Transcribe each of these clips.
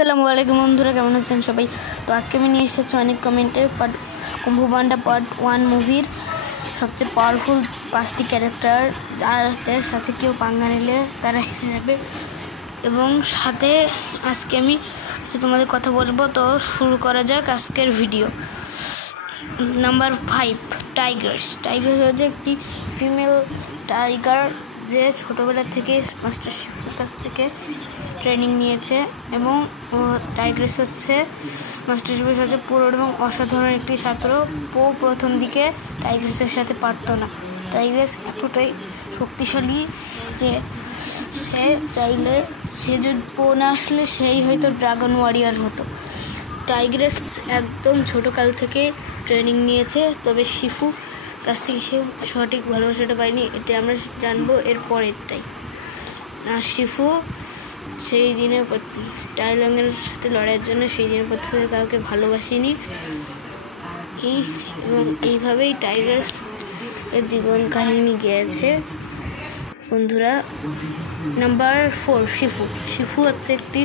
আসসালামু আলাইকুম বন্ধুরা, কেমন আছেন সবাই? তো আজকে আমি নিয়ে এসেছি অনেক কমেন্টে কুম্ফু পান্ডা পার্ট 1 মুভির সবচেয়ে পাওয়ারফুল 5টি ক্যারেক্টার, যাদের সাথে কেউ পাঙ্গা নিলে তারা হেরে যাবে। এবং সাথে আজকে আমি তোমাদের কথা বলবো। তো শুরু করা যাক আজকের ভিডিও। নাম্বার 5, টাইগার্স হচ্ছে একটি ফিমেল টাইগার, যে ছোটোবেলা থেকে মাস্টার শিফুর কাছ থেকে ট্রেনিং নিয়েছে। এবং টাইগ্রেস হচ্ছে মাস্টার শিফুর সাথে পুরনো এবং অসাধারণ একটি ছাত্র। পো প্রথম দিকে টাইগ্রেসের সাথে পারত না। টাইগ্রেস এতটাই শক্তিশালী যে সে চাইলে, সে যদি পো না আসলে সেই হয়তো ড্রাগন ওয়ারিয়ার হতো। টাইগ্রেস একদম ছোটোকাল থেকে ট্রেনিং নিয়েছে, তবে শিফু কাছ থেকে সে সঠিক ভালোবাসাটা পায়নি। এটা আমরা জানবো এর পরেরটাই। আর শিফু সেই দিনের টাইলংয়ের সাথে লড়াইয়ের জন্য সেই দিনের পর থেকে কাউকে ভালোবাসেনি। এবং এইভাবেই টাইগার্স এর জীবন কাহিনী গিয়েছে বন্ধুরা। নাম্বার 4, শিফু হচ্ছে একটি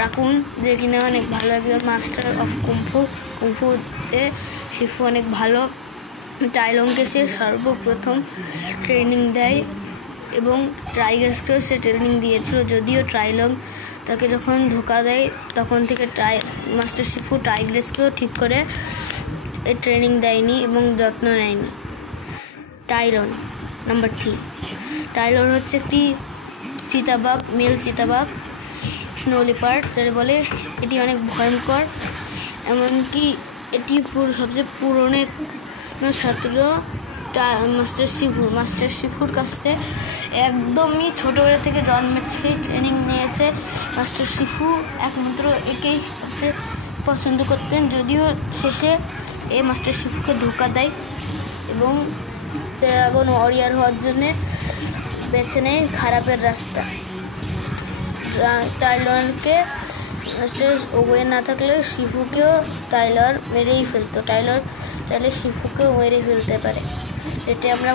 রাকুন, যে কিনা অনেক ভালো একজন মাস্টার অফ কুম্ফুতে শিফু অনেক ভালো। টাইলংকে সে সর্বপ্রথম ট্রেনিং দেয় এবং টাইগার্সকেও সে ট্রেনিং দিয়েছিল। যদিও টাইলং তাকে যখন ধোকা দেয়, তখন থেকে মাস্টার শিফু টাইগ্রেসকেও ঠিক করে ট্রেনিং দেয়নি এবং যত্ন নেয়নি। টাইলন নাম্বার 3, টাইলন হচ্ছে একটি চিতাবাঘ, মেল চিতাবাঘ, স্নো লিপার্ড যারা বলে। এটি অনেক ভয়ঙ্কর, এমনকি এটি সবচেয়ে পুরনো ছাত্র মাস্টার শিফুর কাছে একদমই ছোটোবেলা থেকে জন্মের থেকেই ট্রেনিং নিয়েছে। মাস্টার শিফু একমাত্র একেই সবচেয়ে পছন্দ করতেন, যদিও শেষে এ মাস্টার শিফুকে ধোকা দেয় এবং ড্রাগন ওয়ারিয়ার হওয়ার জন্যে বেছে নেয় খারাপের রাস্তা। টাইলরকে মাস্টার ওয়ে না থাকলে শিফুকেও টাইলর মেরেই ফেলতো। টাইলর চাইলে শিফুকেও মেরে ফেলতে পারে, এটা আমরা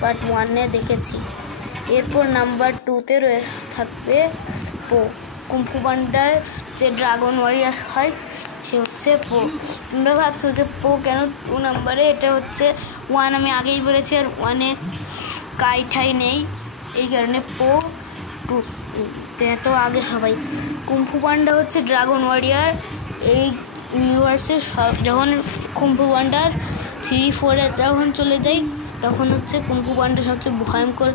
পার্ট 1 দেখেছি। এরপর নাম্বার 2তে থাকবে পো। কুম্ফু পান্ডার যে ড্রাগন ওয়ারিয়ার হয় সে হচ্ছে পো। তোমরা ভাবছো যে পো কেন 2 নাম্বারে? এটা হচ্ছে 1 আমি আগেই বলেছি, আর 1-এ কাইঠাই নেই, এই কারণে পো 2 তো আগে সবাই। কুম্ফু পান্ডা হচ্ছে ড্রাগন ওয়ারিয়ার। এই ইউনিভার্সে যখন কুম্ফু পান্ডার 3-4-এ যখন চলে যায়, তখন হচ্ছে কুম্ফু পান্ডা সবচেয়ে ভয়ঙ্কর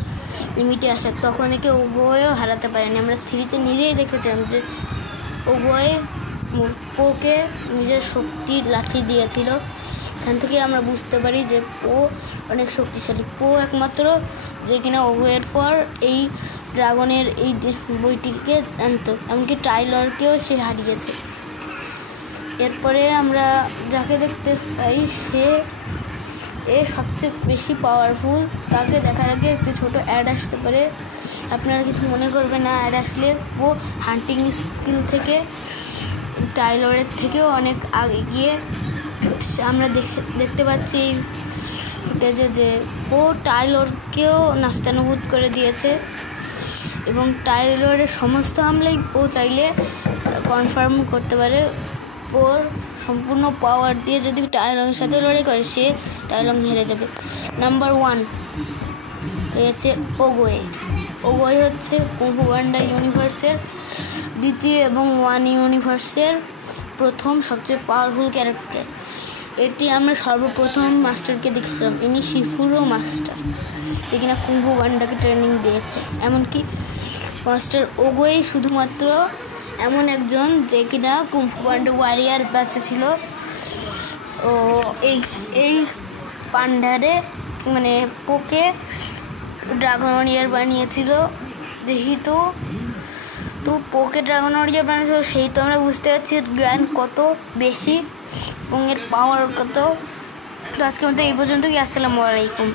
লিমিটে আসে। তখন একে উভয়েও হারাতে পারেনি। আমরা 3-তে নিজেই দেখেছিলাম যে উভয়ে পোকে নিজের শক্তির লাঠি দিয়েছিল। এখান থেকে আমরা বুঝতে পারি যে পো অনেক শক্তিশালী। পো একমাত্র যে কিনা উভয়ের পর এই ড্রাগনের এই বইটিকে আনতো, এমনকি টাইলরকেও সে হারিয়েছে। এরপরে আমরা যাকে দেখতে পাই সে সবচেয়ে বেশি পাওয়ারফুল। তাকে দেখার আগে একটি ছোট অ্যাড আসতে পারে, আপনারা কিছু মনে করবেন না। অ্যাড আসলে ও হান্টিং স্কিল থেকে টাইলরের থেকেও অনেক আগে গিয়ে আমরা দেখতে পাচ্ছি যে ও টাইলরকেও নাস্তানুবুদ করে দিয়েছে। এবং টাইলরের সমস্ত হামলাই ও চাইলে কনফার্ম করতে পারে। ওর সম্পূর্ণ পাওয়ার দিয়ে যদি টাইলংয়ের সাথে লড়াই করে, সে টাইলং হেরে যাবে। নাম্বার 1 হয়েছে ওগোয়ে হচ্ছে কুম্ফু পান্ডা ইউনিভার্সের দ্বিতীয় এবং 1 ইউনিভার্সের প্রথম সবচেয়ে পাওয়ারফুল ক্যারেক্টার। এটি আমরা সর্বপ্রথম মাস্টারকে দেখেছিলাম। ইনি শিফুরও মাস্টার, যে কিনা কুম্ফু পান্ডাকে ট্রেনিং দিয়েছে। এমনকি মাস্টার ওগোয়ে শুধুমাত্র এমন একজন যে কিনা কুম্ফু পান্ডা ওয়ারিয়ার ব্যাচে ছিল। ও এই পান্ডারে মানে পোকে ড্রাগন ওয়ারিয়ার বানিয়েছিল। যেহেতু পোকে ড্রাগন ওয়ারিয়ার বানিয়েছিল, সেই তো আমরা বুঝতে পারছি জ্ঞান কত বেশি এবং এর পাওয়ার কত। তো আজকের মতো এই পর্যন্তই। আসসালামু আলাইকুম।